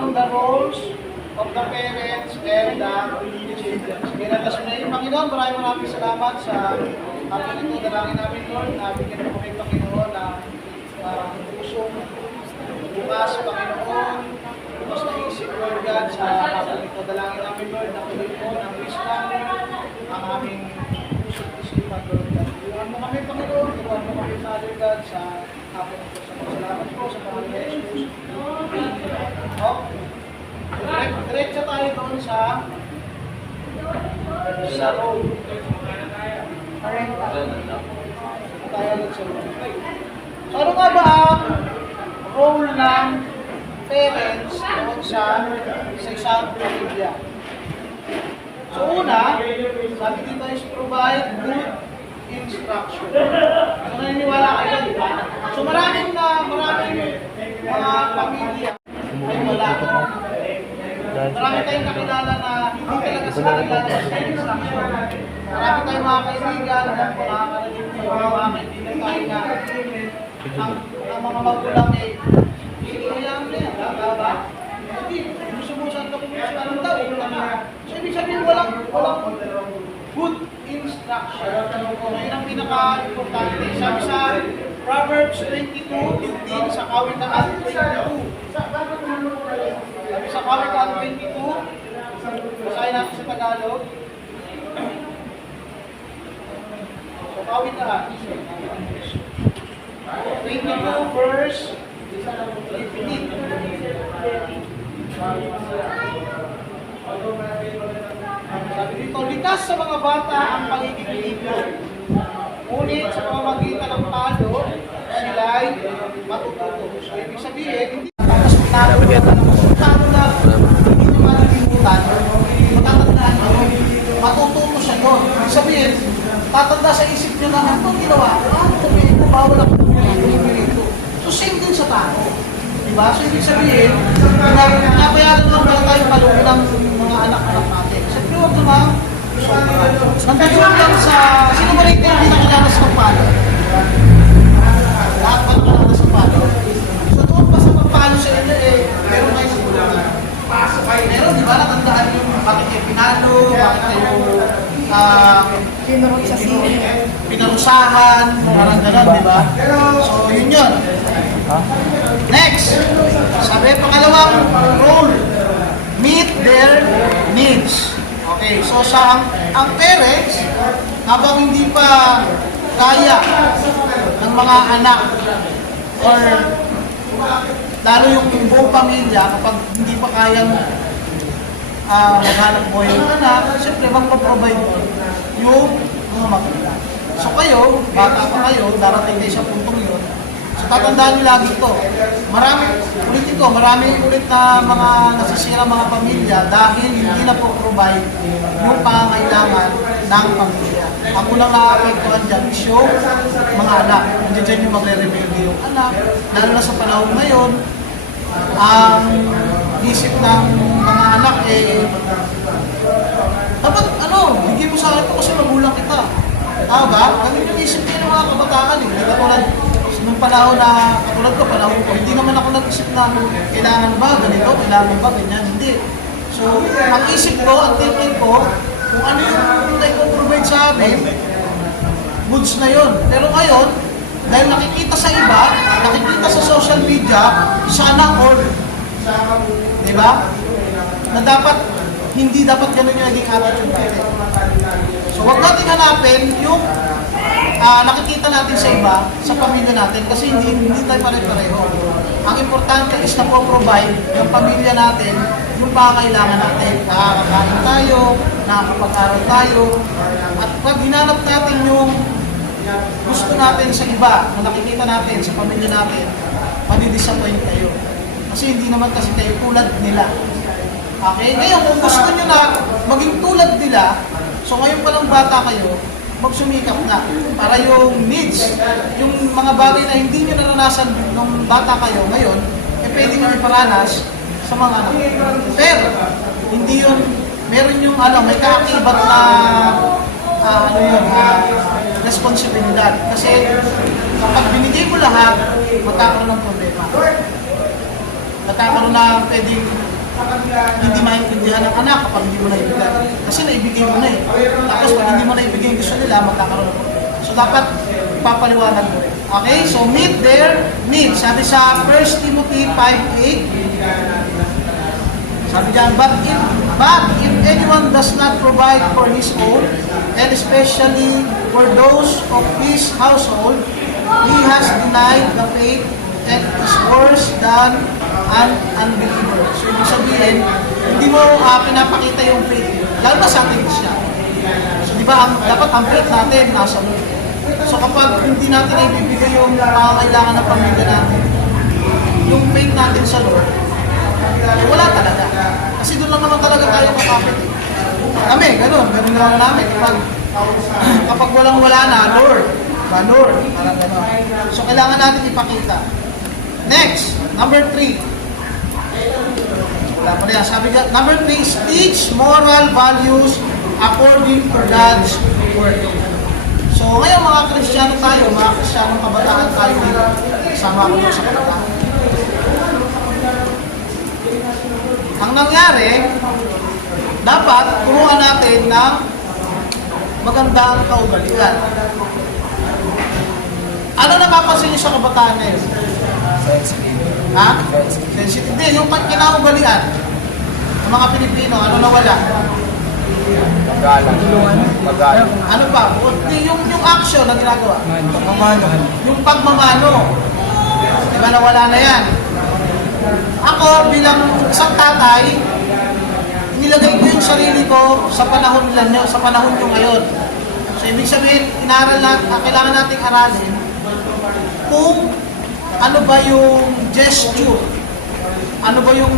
Panginoon, the roles of the parents and the children. Kinatas mo na yung Panginoon, maraming salamat sa ating ito. Dalangin namin, Lord, na bigyan mo kami, Panginoon, na pusong bukas, Panginoon, bukas na isip, Lord God, sa ating ito. Dalangin namin, Lord, na tuloy po ng wisdom ang aming pusong isipan, Lord God. Iwan mo kami, Panginoon, iwan mo kami, Father God, sa ating ito. Salamat po sa pangalan ni Jesus. Diretso tayo doon sa road. Tayo doon sa road. So ano nga ba ang role ng parents doon sa isang pamilya? So una, sabi dito is provide good instruction. So naniniwala kayo, di ba? So maraming mga pamilya ay wala. Marami tayong kakilala na hindi talaga sa kakilala sa instruction. Marami tayong mga kaibigan na makakarating sa mga kaibigan tayo na ang mga magulang ay hinihayaan na yan, ba? Hindi, sumusan ka pumunta ng tao. So ibig sabihin walang good instruction. Ngayon ang pinaka-importante. Sabi sa Proverbs 22:15 sa Kawikaan 22. Sabi sa Kawikaan 22, basahin natin sa Tagalog. So Kawikaan 22 verse 15. Sabi dito, likas sa mga bata ang pagiging libo. Ngunit sa pamamagitan ng talo, sila'y matututo. So, ibig sabihin, hindi tapos pinalo na hindi nyo malilimutan, matatandaan nyo, matututo siya doon. Ibig sabihin, tatanda sa isip nyo na, ano ginawa? Bawal ako dito. So, same din sa tao. Diba? So, ibig sabihin, pinapayaran lang pala tayo palungan ng mga anak-anak natin. Siyempre, huwag naman, nandun lang sa, sino ba rin hindi nakilala sa pagpalo? Lahat pa nakilala sa pagpalo. So, doon pa sa pagpalo sa inyo, meron kayo sa bulan. Meron, di ba? Natandaan yung bakit kayo pinalo, bakit kayo pinarusahan, parang gano'n, di ba? So, yun yun. Next, sabi, pangalawang role, meet their needs. Okay, so sa ang parents, habang hindi pa kaya ng mga anak or lalo yung buong pamilya, kapag hindi pa kayang maghanap mo yung anak, siyempre magpaprovide yung mga magulang. So kayo, bata pa kayo, darating kayo sa puntong yun. So tatandaan nyo lagi ito. Marami ulit na mga nasisira mga pamilya dahil hindi na po provide yung pangangailangan ng pamilya. Ang unang nakakapagpuan dyan is yung mga anak. Hindi dyan yung magre-rebelde yung anak. Lalo na sa panahon ngayon, ang isip ng mga anak dapat bigyan mo sa akin ito kasi magulang kita. Ba? Ganun yung isip niya ng mga kabataan. Hindi katulad nung panahon na, katulad ko, panahon ko, hindi naman ako nag-isip na kailangan ba ganito, kailangan ba ganyan, hindi. So, ang isip ko, ang thinking ko, kung ano yung i-provide sa amin, goods na yun. Pero ngayon, dahil nakikita sa iba, nakikita sa social media, sana all. Diba? Na hindi dapat ganun yung naging attitude natin. So, huwag natin hanapin yung nakikita natin sa iba, sa pamilya natin, kasi hindi tayo pare-pareho. Ang importante is na po-provide yung pamilya natin, yung pangangailangan natin. Nakakakain tayo, nakakapag-aral tayo, at pag hinanap natin yung gusto natin sa iba, na nakikita natin sa pamilya natin, madidisappoint kayo. Kasi hindi naman kasi kayo tulad nila. Okay? Ngayon, kung gusto nyo na maging tulad nila, so ngayon pa lang bata kayo, magsumikap na para yung needs, yung mga bagay na hindi nyo naranasan nung bata kayo ngayon, pwede nyo iparanas sa mga anak. Pero, hindi yun, meron yung may kaakibat na responsibilidad. Kasi, kapag binigay mo lahat, magkakaroon ng problema. Magkakaroon na pwedeng hindi maintindihan ng anak kapag hindi mo naibigay. Kasi naibigay mo na eh. Tapos pag hindi mo naibigay yung gusto nila, magkakaroon ng problema. So dapat ipapaliwanag mo rin. Okay? So meet their needs. Sabi sa 1 Timothy 5:8, sabi dyan, but if anyone does not provide for his own, and especially for those of his household, he has denied the faith and is worse than an unbeliever. So, ibig sabihin, hindi mo pinapakita yung faith. Lalo na sa ating Kristiyano. So, di ba, dapat ang faith natin nasa Lord. So, kapag hindi natin ibibigay yung pangangailangan ng pamilya natin, yung faith natin sa Lord, wala talaga. Kasi doon lang naman talaga tayo kakapit. Kami, ganun lang namin. Kapag walang-wala na, Lord, Lord, parang gano'n. So, kailangan natin ipakita. Next, number 3. Wala pa rin. Sabi niya, number 3 is teach moral values according to God's Word. So, ngayon mga Kristiyano tayo, mga Kristiyano kabataan tayo dito. Kasama ko sa kabataan. Ang nangyari, dapat kumuha natin ng magandang kaugalian. Ano napapansin niyo sa kabataan ngayon? Sensitive. Ha? Sensitive din. Yung kinaugalian ng mga Pilipino, ano nawala? Magalang. Ano ba? Yung action na ginagawa. Pagmamano. Yung pagmamano. Diba nawala na yan? Ako bilang isang tatay, nilagay ko yung sarili ko sa panahon nyo, sa panahon nyo ngayon. So, ibig sabihin, kailangan nating aralin kung ano ba yung gesture, ano ba yung,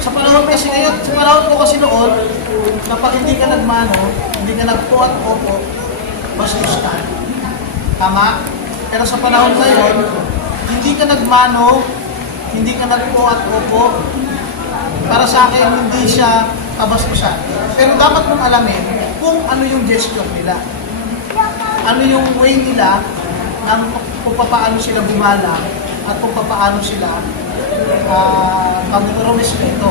sa panahon kasi ngayon, sa panahon ko kasi noon, kapag hindi ka nagmano, hindi ka nagpo at opo, bastos ka. Tama? Pero sa panahon ngayon, hindi ka nagmano, hindi ka nagpo at opo, para sa akin, hindi siya kabastusan. Pero dapat mong alamin kung ano yung gesture nila. Ano yung way nila ng kung paano sila bumala at kung paano sila pag-respeto.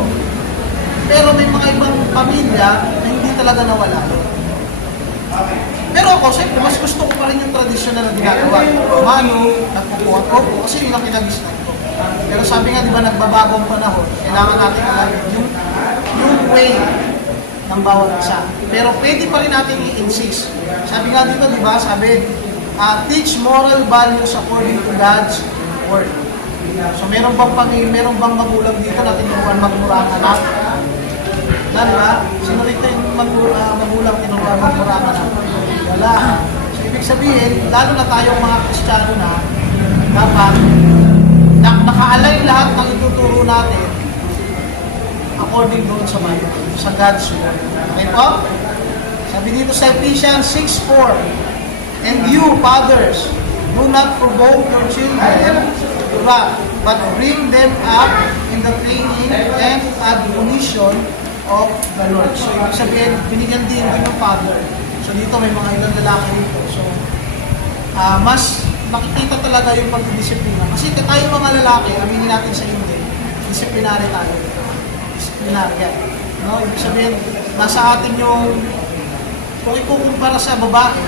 Pero may mga ibang pamilya na hindi talaga nawala. Pero ako, siyempre, mas gusto ko pa rin yung traditional na ginagawa. Mano, nagpupuhat ko, kasi yun ang kinagisnan ko. Pero sabi nga, di ba, nagbabago ang panahon, kailangan natin alamin yung way ng bawat isa. Pero pwede pa rin natin i-insist. Sabi nga dito, di ba, sabi, teach moral values according to God's Word. So meron bang magulang dito na tinuruan magmura ang anak? Na, di ba? Sino rito yung magulang tinuruan magmura ang anak? Wala. So ibig sabihin, lalo na tayong mga Kristiyano na, dapat nakaalay lahat ng ituturo natin according doon sa Bible, sa God's Word. Okay po? Sabi dito sa Ephesians 6:4, and you, fathers, do not provoke your children to wrath, but bring them up in the training and admonition of the Lord. So, ibig sabihin, binigyan din ng father. So, dito may mga ilang lalaki dito. So, mas makikita talaga yung pagdidisiplina. Kasi tayo mga lalaki, aminin natin sa hindi, disiplinary tayo. Disiplinary yan. No? Ibig sabihin, nasa atin yung, kung ikukumpara sa babae,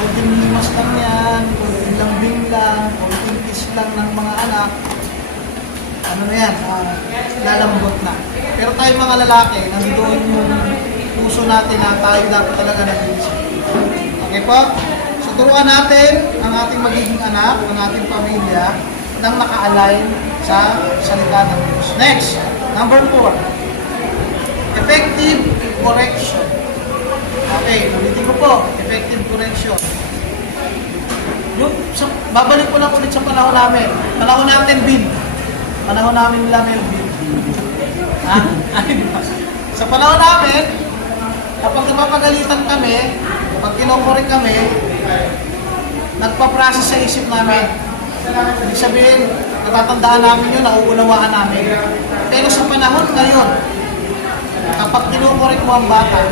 konting limas lang yan, konting lambing lang, konting kiss lang ng mga anak, ano na yan, lalambot na. Pero tayo mga lalaki, nandoon yung puso natin na tayo dapat talaga nag-iisip. Okay po? So, turuan natin ang ating magiging anak, ang ating pamilya, nang naka-align sa salita ng Diyos. Next, number 4. Effective correction. Okay, ulitin ko po, effective correction. Babalik ko lang ulit sa panahon namin. Panahon natin, Bin. Panahon namin lang, Bin. Ha? Sa panahon namin, kapag napapagalitan kami, pag kinokorek kami, nagpa-process sa isip namin. Ibig sabihin, natatandaan namin yun, nauunawaan namin. Pero sa panahon ngayon, kapag kinokorek mo ang bata,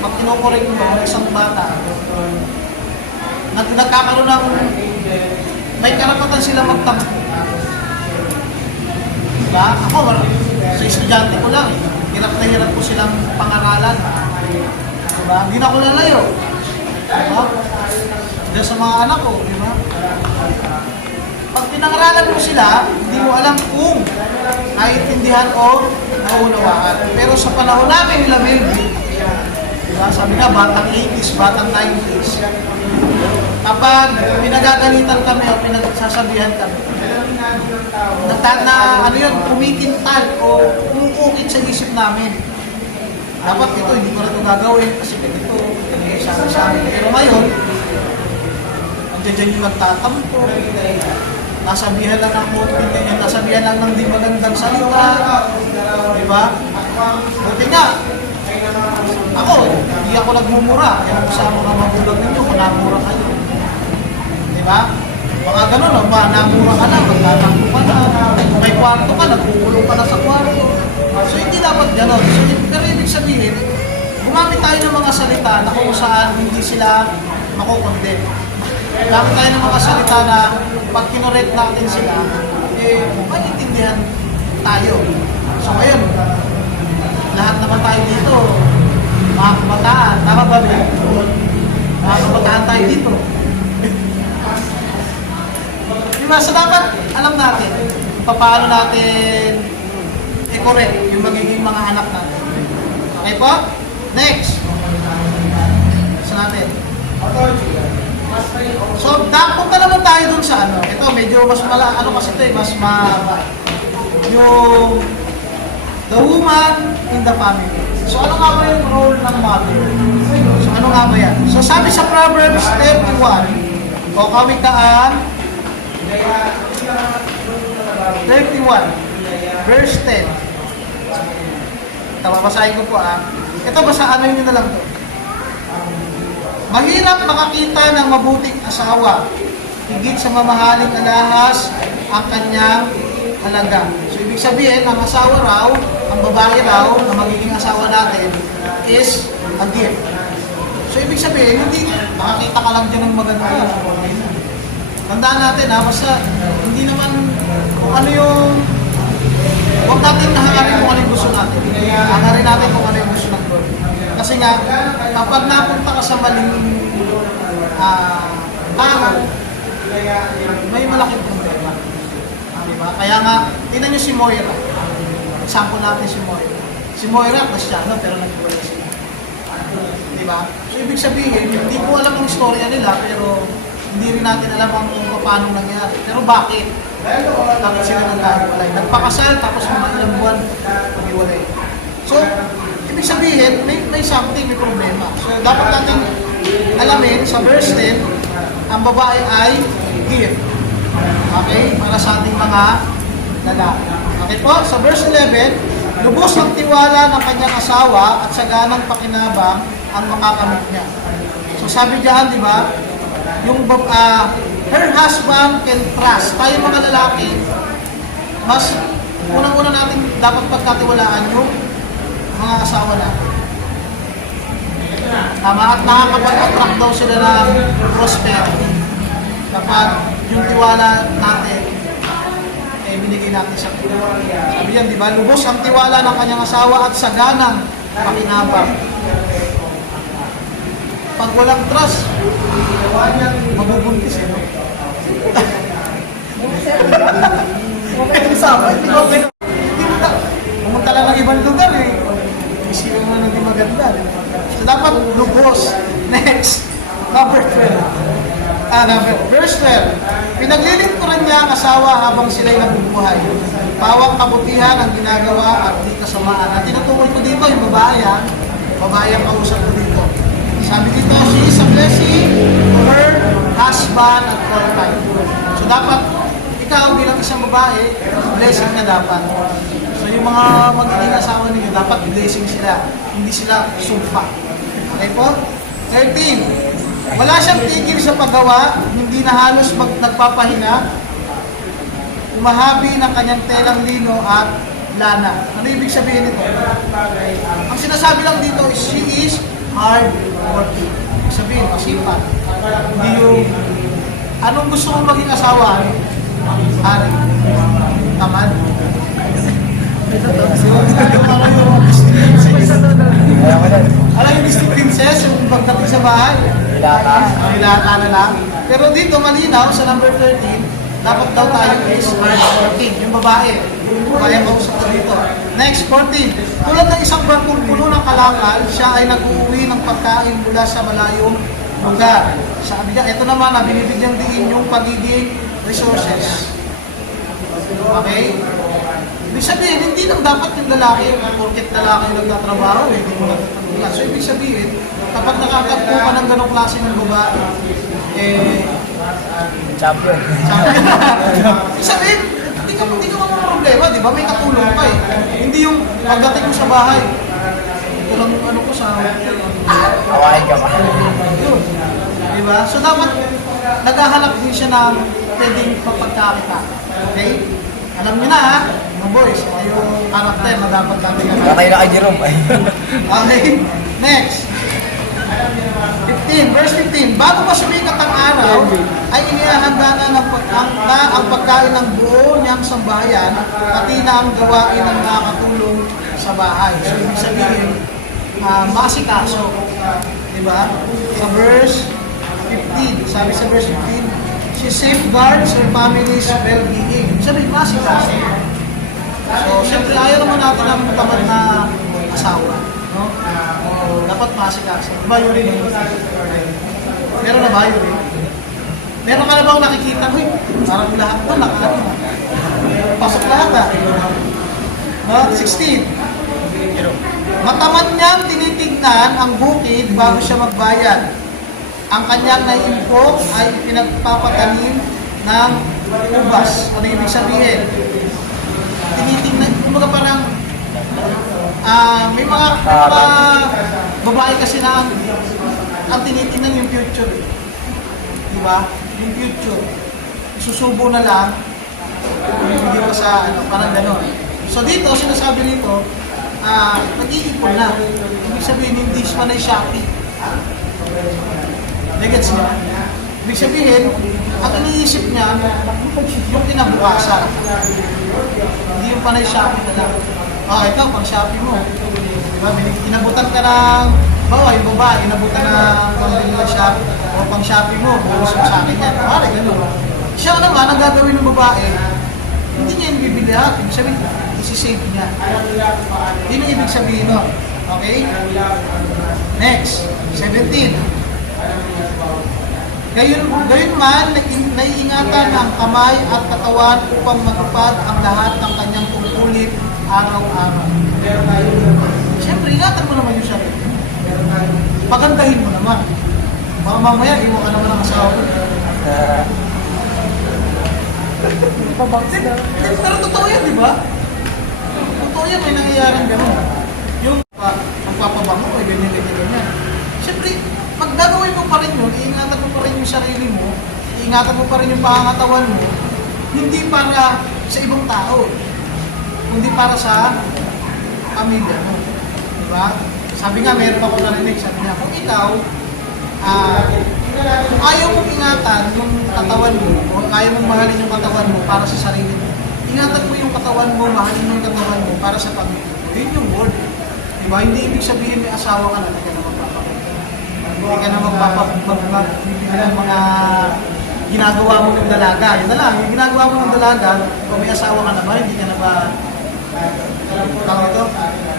pag kinokorek mo ang isang bata, nagkakaroon ng, may karapatan sila magtampo. Diba? Ako, sa estudyante ko lang eh. Hirap na hirap ko silang pangaralan. Diba? Hindi na ako lalayo. Diba? Diyan sa mga anak ko, di ba? Pag pinangaralan mo sila, hindi mo alam kung naiintindihan o naunawaan. Pero sa panahon namin nila maybe, diba? Sabi nga, batang 80s, batang 90s. Kapag pinagagalitan kami o pinagsasabihan kami, ano yun, kumikintal o umuukit sa isip namin. Dapat ito, hindi ko na ito gagawin kasi ito, sabi sa amin. Pero ngayon, nandiyan yung nagtatampo, nasabihan lang ng konti, nasabihan lang ng di magandang salita, di ba? Buti nga, ako, hindi ako nagmumura. Kaya ko sa mga magulang ninyo, manamura kayo. Di ba? Mga ganun, namura ka na, magtatampo ka na, may kwarto ka, nagkukulong ka na sa kwarto. So hindi dapat ganun. So, pero ibig sabihin, gumamit tayo ng mga salita na kung saan hindi sila makukondem. Gamit tayo ng mga salita na pag kinorek natin sila, eh, maintindihan tayo. So ngayon, lahat naman tayo dito, mga kabataan, tama ba ba? Mga kabataan tayo dito. Diba? So dapat alam natin kung paano natin i-correct yung magiging mga anak natin. Okay po? Next. Sa natin. So, punta naman tayo dun sa ano. Ito, medyo mas kasi ito eh, mas yung the woman in the family. So, ano nga ba yung role ng mother? So, ano nga ba yan? So, sabi sa Proverbs 31, o Kawikaan 31, verse 10. Ito, babasahin ko po Ito, basaan nyo na lang to. Mahirap makakita ng mabuting asawa, higit sa mamahaling alahas ang kanyang halaga. So, ibig sabihin, ang asawa raw, ang babae raw, na magiging asawa natin, is a gift. So, ibig sabihin, hindi makakita ka lang dyan ng maganda. Tandaan natin basta hindi naman kung ano yung, huwag natin nahangarin kung ano yung gusto natin. Hangarin natin kung ano yung gusto ng Lord. Kasi nga, kapag napunta ka sa maling tao, may malaking problema. Diba? Kaya nga, tingnan nyo si Moira. Example natin si Moira. Si Moira, Kristyano, pero nag-iwalay sila. Diba? So, ibig sabihin, hindi ko alam ang istorya nila, pero hindi rin natin alam kung paano nangyari. Pero bakit? Bakit sila nag-iwalay? Nagpakasal, tapos mga ilang buwan, nag-iwalay. So, ibig sabihin, may something, may problema. So, dapat natin alamin sa verse 10, ang babae ay gift. Okay? Para sa ating mga lalaki. Okay po? Sa verse 11, lubos ang tiwala ng kanyang asawa at saganang pakinabang ang makakamit niya. So, sabi diyan, di ba? Yung her husband can trust. Tayo mga lalaki, mas unang-una natin dapat pagkatiwalaan yung mga asawa natin. Tama, at nakakapag-attract daw sila ng prosperity kapag yung tiwala natin binigay natin sa kanya. Sabi yan, di ba? Lubos ang tiwala ng kanyang asawa at saganang pakinabang. Pag walang trust, mabubuntis no? Pumunta lang ng ibang lugar isipin mo nang di maganda. So dapat lubos. Next, number 12. Verse 12. Pinaglilingkuran niya ang asawa habang sila'y nabubuhay. Pawang kabutihan ang ginagawa at di kasamaan. At tinutukoy ko dito yung babae babae ang kausap ko dito. Sabi dito, she is a blessing to her husband at all time. So dapat, ikaw bilang isang babae, blessing na dapat. So yung mga magiging asawa ninyo, dapat blessing sila. Hindi sila sumpa. Okay po? 13. Wala siyang tigil sa paggawa, hindi na halos nagpapahinga. Umahabi ng kanyang telang lino at lana. Ano ibig sabihin nito? Ang sinasabi lang dito is she is hard working. Ibig sabihin, masipag. Hindi yung anong gusto mong maging asawa? Hari. Tamad. yung Disney Princess. Kaya ko yan. Alam yung Disney Princess, yung pagdating sa bahay. Ilata. Nilata na lang. Pero dito, malinaw, sa number 13, dapat daw tayo is March 14, yung babae. Kaya kausap ko dito. Next, 14. Tulad ng isang barkong puno ng kalakal, siya ay nag-uwi ng pagkain mula sa malayong lugar. Sabi niya, ito naman na binibigyang diin yung pagiging resources. Okay? Ibig sabihin, hindi lang dapat yung lalaki, porket lalaki yung nagtatrabaho, hindi mo nagtatrabaho. So, ibig sabihin, kapag nakatagpo ka ng ganong klase ng babae, Champion. ibig sabihin, hindi ka problema, di ba? May katulong ka eh. Hindi yung pagdating mo sa bahay, ito lang yung ano ko sa... Awahin ka pa. Yun. Di ba? So, dapat naghahanap din siya ng pwedeng mapagkakita. Okay? Alam niyo na ha, mga boys, yung karakter na dapat natin Kakay na kay Jerome. Okay, next. 15, verse 15. Bago pa sumikat ang araw, ay inihahanda na ang pagkain ng buo niyang sambahayan, pati na ang gawain ng nakakatulong sa bahay. So, ibig sabihin, masikaso. Diba? Sa verse 15, sabi sa verse 15, she safeguards her family's well-being. Sabi, masikaso. So, siyempre, ayaw naman natin ang tamad na asawa. No? Dapat masikaso. Diba yun rin? Meron na ba yun rin? Meron ka na bang nakikita? Uy, parang lahat to, pasok lahat ah. No? 16. Matamad niyang tinitignan ang bukid bago siya magbayad. Ang kanyang naiimpok ay pinagpapatanim ng ubas. Ano ibig sabihin? Tinitingnan, kumbaga parang may mga babae kasi na ang tinitingnan yung future. Diba? Yung future. Susubo na lang, hindi pa sa parang gano'n. So dito, sinasabi dito, nag-iipon na. Ibig sabihin, hindi pa na Shopee. Negets niya. Ibig sabihin, ang iniisip niya, yung kinabukasan. Hindi yung panay Shopee na lang. Ikaw, pang Shopee mo. Diba? Inabutan ka ng, yung babae, inabutan ng pambili ng Shopee. O pang Shopee mo, bukas mo sa akin yan. Gano'n. Siya naman, ang gagawin ng babae, hindi niya yung bibili ha. Ibig sabihin, isi-save niya. Yun ang ibig sabihin no? Okay? Next, 17. Gayon man, naiingatan ang kamay at katawan upang matupad ang lahat ng kanyang tungkulin araw-araw. Siyempre, ingatan mo naman yung sarili. Pagandahin mo naman. Baka mamaya, iwan ka naman ang asawa ko. Pero totoo yan, di ba? Totoo yan, may nangyayaring gano'n. Yung magpapabango, may ganyan. Siyempre, pag gagawin mo pa rin yun, iingatan mo pa rin yung sarili mo, iingatan mo pa rin yung pangangatawan mo, hindi para sa ibang tao, kundi para sa pamilya mo. Diba? Sabi nga, meron ako narinig, sabi niya, kung ikaw, kung ayaw mong ingatan yung katawan mo, o ayaw mong mahalin yung katawan mo para sa sarili mo, ingatan mo yung katawan mo, mahalin mo yung katawan mo para sa pamilya mo. Yun yung word. Diba? Hindi ibig sabihin may asawa ka na, hindi ka na magpapakita. Hindi ka na magpapabibigyan ng mga ginagawa mo ng dalaga. Yun na lang, yung ginagawa mo ng dalaga, kung may asawa ka na ba, hindi ka na ba,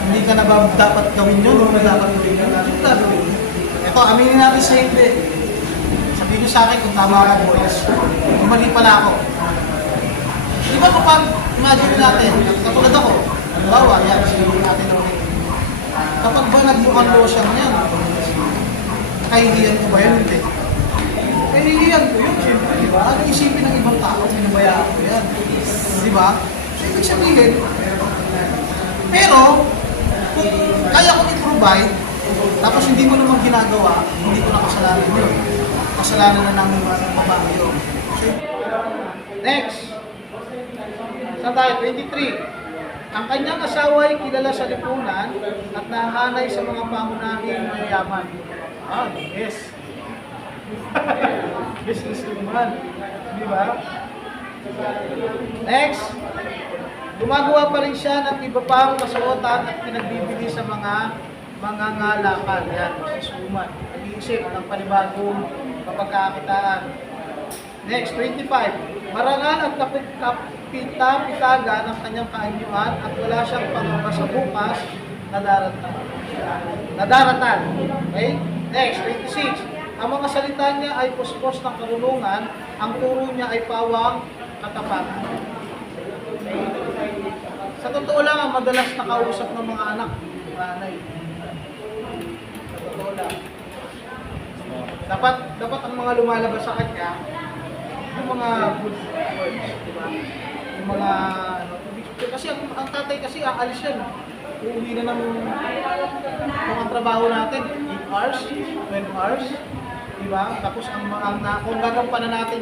hindi ka na ba dapat gawin yun, o dapat gawin yun? Hindi ka gawin yun. Ito, aminin natin sa hindi. Sabihin nyo sa akin kung tama ako, boys. Kung mali pala ako. Di ba kapag, imagine natin, katulad ako, halimbawa, yan, siguro natin naman. Kapag ba nagmukhang lotion yan, kahihiyan ko ba yan? Hindi. Kahihiyan ko yun, siyempre, di ba? Ano isipin ng ibang tao, pinabayaan ko yan. Di ba? So, ibig sabihin, pero, kung kaya ko i-provide, tapos hindi mo naman ginagawa, hindi ko na kasalanan yun. Kasalanan na ng babae yun. Next. Saan tayo? 23. Ang kanyang asawa ay kilala sa lipunan at nahanay sa mga pangunahing mayayaman. Yes. Business naman. Di ba? Next. Gumagawa pa rin siya ng iba pang kasuotan at pinagbibili sa mga ngalakan. Yan, businesswoman. Nag-iisip ng panibagong kapagkakitaan. Next, 25. Marangal at kapita-pitaga ng kanyang kaanyuan at wala siyang pangamba sa bukas na daratan. Okay? Next, 26. Ang mga salita niya ay puspos ng karunungan, ang turo niya ay pawang katapatan. Okay? Sa totoo lang, ang madalas nakausap ng mga anak, nanay. Sa totoo lang. Dapat ang mga lumalabas sa kanya, yung mga good words, di ba? Yung mga, ano, kasi ang tatay kasi aalis yan. Uuwi na ng mga trabaho natin, 8 hours, 12 hours, di ba? Tapos kung gagampanan natin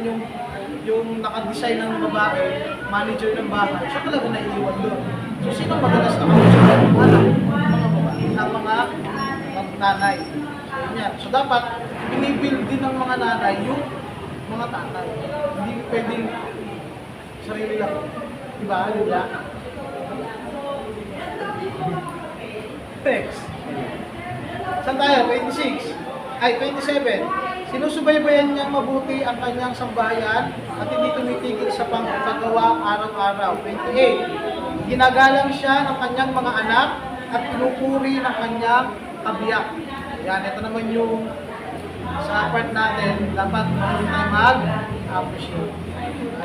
yung naka-design ng babae, manager ng bahay, siya talaga naiiwan doon. So, sino madalas nakausap ng anak? Ang mga nanay. So, yan. So, dapat, binibuild din ng mga nanay yung mga tatay. Hindi pwedeng sarili lang. Diba? Diba? Next. Saan tayo? 26. Ay, 27. Sinusubaybayan niyang mabuti ang kanyang sambahayan at hindi tumitigil sa paggawa araw-araw. 28. Ginagalang siya ng kanyang mga anak at pinupuri ng kanyang kabiyak. Yan, ito naman yung sa part natin, dapat mag-appreciate.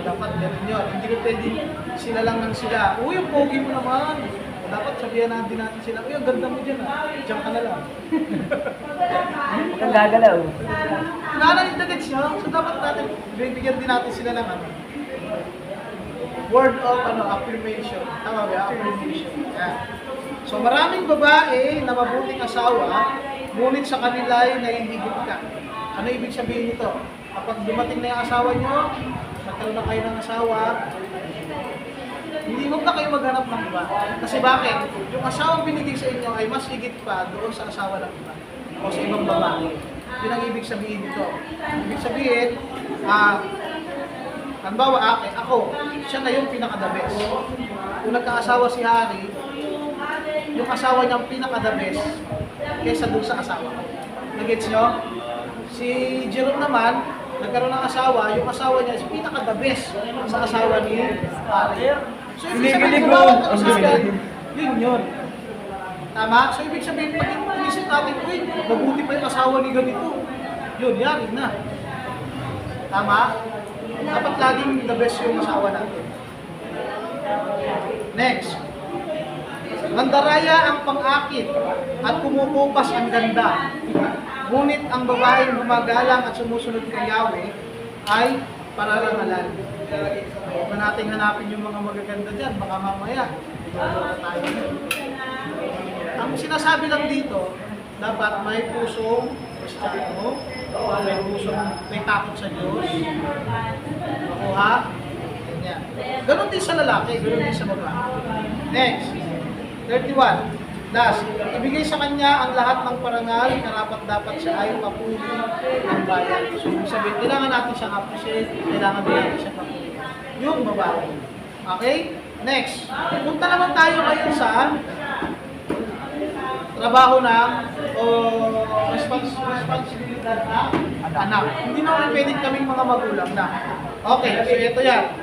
Dapat ganun yun. Hindi ko pwede sila lang ng sila. Uy, yung pogi mo naman. Dapat sabihan natin sila, uy, ang ganda mo dyan ah. Diyan ka na lang. Huwag kang gagalaw. Nanay siya. So dapat natin, bibigyan din natin sila ng ano. Word of affirmation. Tama ba? Affirmation. Yan. So maraming babae na mabuting asawa, ngunit sa kanila ay nahihigit ka. Ano ibig sabihin nito? Kapag dumating na yung asawa nyo, nagkaroon na kayo ng asawa, hindi mo na kayo maghanap ng iba. Kasi bakit? Yung asawang binigay sa inyo ay mas higit pa doon sa asawa ng iba o sa ibang babae. Yun ang ibig sabihin nito. Ibig sabihin, halimbawa ako, siya na yung pinaka-the best. Kung nagka-asawa si Harry, yung asawa niya ang pinaka-the best kaysa doon sa asawa. Nagets nyo? Si Jerome naman, nagkaroon ng asawa, yung asawa niya is pinaka-the best sa asawa ni Harry. So, ibig sabihin, yun yun. Tama? So, ibig sabihin, pag inisip natin, uy, mabuti pa yung asawa ni ganito. Yun, yan na. Tama? Dapat laging the best yung asawa natin. Next. Mandaraya ang pang-akit at kumukupas ang ganda. Ngunit ang babaeng gumagalang at sumusunod kay Yahweh ay pararangalan. Huwag na natin hanapin yung mga magaganda dyan. Baka mamaya, inuulog tayo. Ang sinasabi lang dito, dapat may pusong Kristiyano, may pusong may takot sa Diyos. Makuha. Ganyan. Ganon din sa lalaki, ganon din sa babae. Next. 31. Last, ibigay sa kanya ang lahat ng parangal, karapat-dapat siya ay papuri ng bayan. So, ibig sabihin, kailangan natin siyang appreciate, kailangan din natin siyang papuri. Yung babae. Okay? Next. Punta naman tayo ngayon sa trabaho ng responsibilidad ng anak. Hindi naman pwedeng kaming mga magulang na. Okay, so ito yan.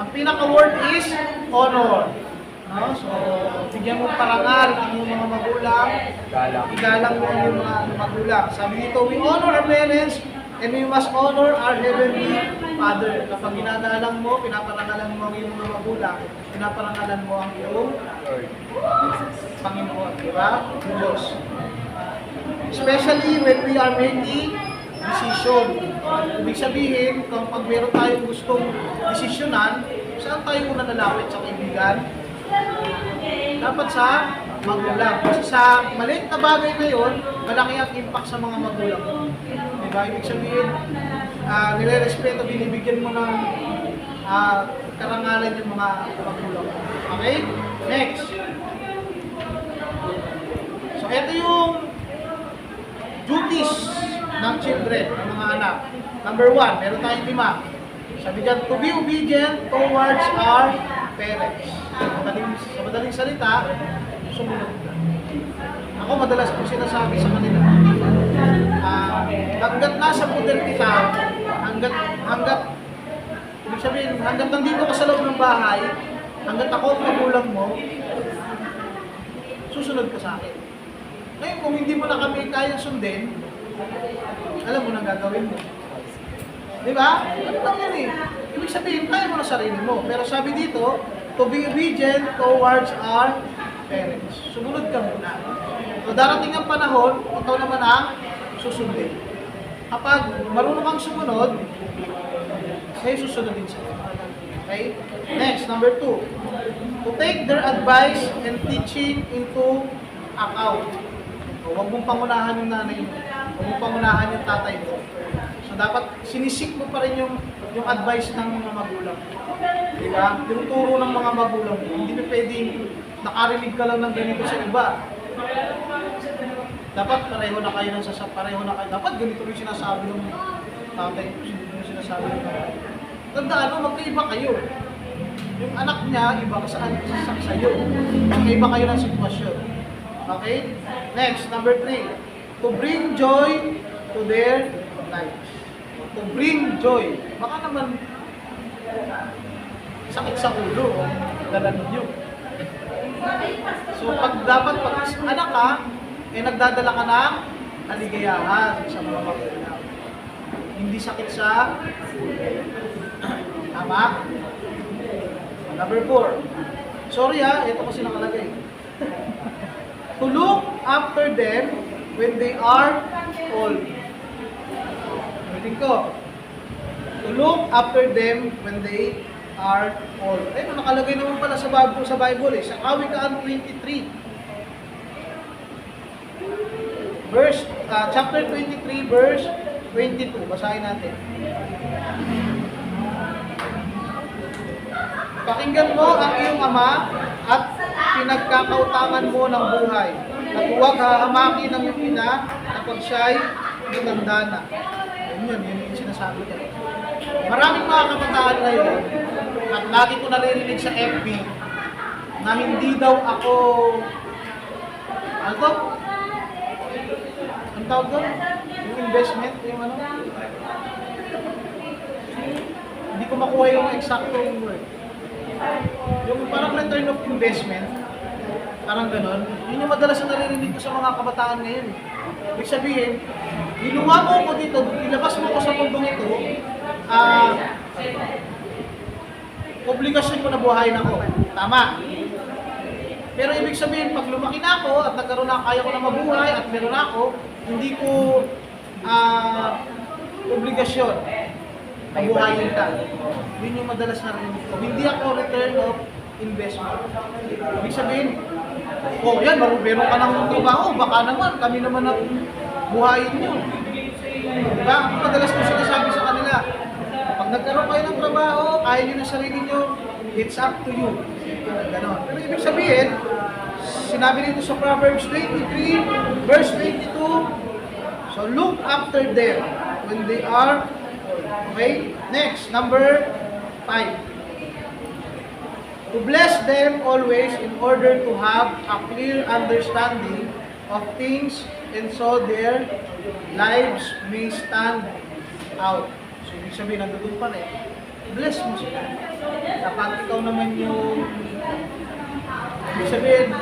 Ang pinaka-word is honor. No? So, bigyan mo parangal ang iyong mga magulang, igalang mo ang iyong mga magulang. Sabi dito, we honor our parents and we must honor our heavenly Father. Kapag ginagalang mo, pinaparangalan mo ang iyong mga magulang, pinaparangalan mo ang iyong Panginoon, di ba? Diyos. Especially when we are making decision. Ibig sabihin, kung meron tayong gustong desisyonan, saan tayo muna nalapit sa kaibigan? Dapat sa magulang. Kasi sa maliit na bagay na yun, malaki ang impact sa mga magulang. Diba? Ibig sabihin, nire-respeto, binibigyan mo ng karangalan yung mga magulang. Okay? Next. So, ito yung duties ng children, ng mga anak. Number 1, meron tayong 5. Sabi dyan, to be obedient towards our parents. Sa madaling salita, sumunod ka. Ako madalas ko sinasabi sa kanila, hanggat nasa poder kita, hanggat ibig sabihin, hanggat nandito ka sa loob ng bahay, hanggat ako ang magulang mo, susunod ka sa akin. Ngayon, kung hindi mo na kami kayang sundin, alam mo nang gagawin mo. Di ba? Ano lang yan eh. Ibig sabihin, kaya mo na sarili mo. Pero sabi dito, to be obedient towards our parents. Sumunod ka muna. So darating ang panahon, ikaw naman ang susundin. Kapag marunong kang sumunod, kayo susunodin sila. Okay? Next, number 2. To take their advice and teaching into account. So, huwag mong pangunahan yung nanay mo. Huwag mong pangunahan yung tatay mo. So, dapat sinisik mo pa rin yung advice ng mga magulang. Diba? Yung turo ng mga magulang mo. Hindi na pwedeng nakarinig ka lang ng ganito sa iba. Dapat pareho na kayo ng pareho na kayo. Dapat ganito yung sinasabi ng tatay mo. Yung sinasabi ng tatay. Tandaan mo, magkaiba kayo. Yung anak niya, iba sa sa'yo. Magkaiba kayo ng sitwasyon. Okay? Next, number 3. To bring joy to their lives. To bring joy. Baka naman sakit sa ulo. Dalan nyo. So, dapat pag anak ka, nagdadala ka ng kaligayahan sa mga magulang. Hindi sakit sa tama? Number 4. Sorry ito kasi nakalagay. To look after them when they are old. Ulitin ko. To look after them when they are old. Nakalagay naman pala sa Bible eh. Sa Kawikaan 23. Chapter 23, verse 22. Basahin natin. Pakinggan mo ang iyong ama at pinagkakautangan mo ng buhay. At huwag hahamakin ng iyong ina kapag siya'y matanda na. Yun yung sinasabi niya. Maraming mga kabataan ngayon, at lagi ko naririnig sa FB, na hindi daw ako, ano to? Ang tawag doon? Yung investment, yung ano? Hindi ko makuha yung exactong word. Yung parang return of investment, parang ganon, yun yung madalas na naririnig ko sa mga kabataan ngayon. Ibig sabihin, ginuha mo ko dito, ilabas mo ko sa mundong ito, obligasyon ko na buhayin ako. Tama. Pero ibig sabihin, pag lumaki na ako at nagkaroon na, kaya ko na mabuhay at meron na ako, hindi ko obligasyon na buhayin ka. Yun yung madalas na rin ko. Hindi ako return of investment. Ibig sabihin, yan, meron ka ng trabaho, baka naman, kami naman na buhayin nyo. Diba? Ang madalas ko sinasabi sa kanila, pag nagkaroon kayo ng trabaho, kaya nyo na sarili nyo, it's up to you. Ganon. Pero ibig sabihin, sinabi dito sa Proverbs 23, verse 22, so look after them when they are old. Okay? Next, number 5. To bless them always in order to have a clear understanding of things and so their lives may stand out. So, ibig sabihin, nandun pa rin. Bless mo sila. Dapat ikaw naman yung, ibig sabihin,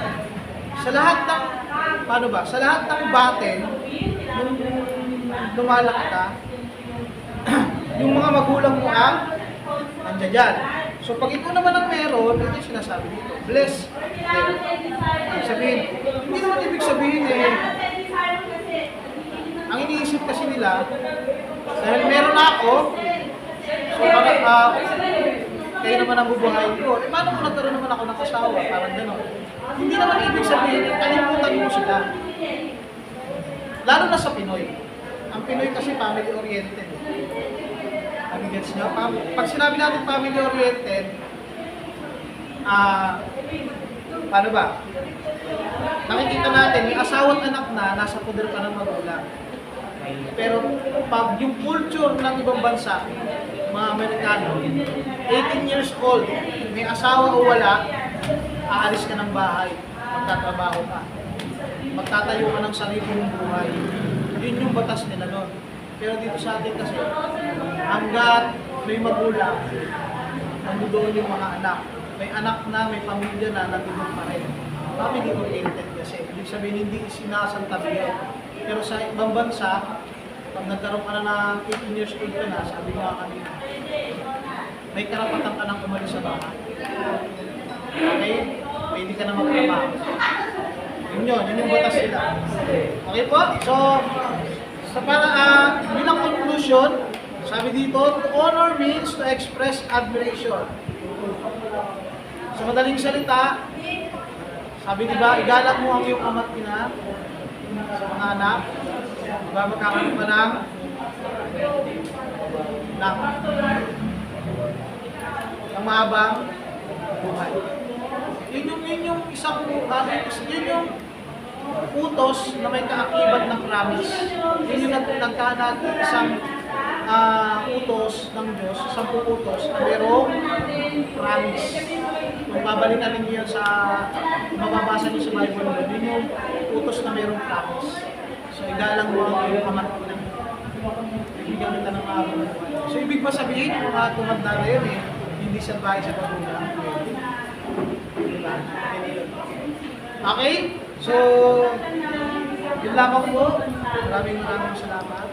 sa lahat ng, paano ba? Sa lahat ng battle, nung lumalaki ka, yung mga magulang mo nandiyan dyan. So pag ikaw naman ang meron, ito yung sinasabi dito, bless them. Ibig sabihin, hindi naman ibig sabihin ang iniisip kasi nila, dahil meron ako, so kayo naman ang bubuhayin ko. Paano kung nagkaroon naman ako ng kasawa? Parang gano'n. Hindi naman ibig sabihin, kalimutan mo sila. Lalo na sa Pinoy. Ang Pinoy kasi family-oriented. Nagigets nyo? Pag sinabi natin family-oriented, paano ba? Nakikita natin, yung asawa at anak na, nasa poder pa ng magulang. Pero pag yung culture ng ibang bansa, mga Amerikano, 18 years old, may asawa o wala, aalis ka ng bahay, magtatrabaho ka. Magtatayo ka ng sarili mong buhay. Yun yung batas nila nun. Pero dito sa atin kasi, hanggat may magulang, nandoon yung mga anak. May anak na, may pamilya na, nandoon pa rin. Family oriented kasi. Ibig sabihin, hindi sinasantabi yun. Pero sa ibang bansa, pag nagkaroon ka na ng 18 years old ka na, sabi nga kanina, may karapatan ka nang umalis sa bahay. Okay? Pwede ka na magtrabaho. Yun yung batas nila. Okay po? So, sa bilang conclusion, sabi dito, to honor means to express admiration. Sa madaling salita, sabi diba, igalang mo ang iyong ama't ina sa mga anak, diba magkakaroon ka ng mahabang buhay. Yun yung isang yun yung utos na may kaakibat ng promise. Yun yung nagkahanap isang utos ng Diyos, isang utos na mayroong promise. Kung babalikan ninyo yan sa mababasa niyo sa Bible, yun yung utos na mayroong promise. So, igalang mo ang iyong ama't ina. Bibigyan kita ng mahabang buhay. So, ibig ba sabihin, yung mga tumanda na yun hindi sa bahay sa pagbulang. Diba? Okay? So, yun lamang po. Maraming salamat.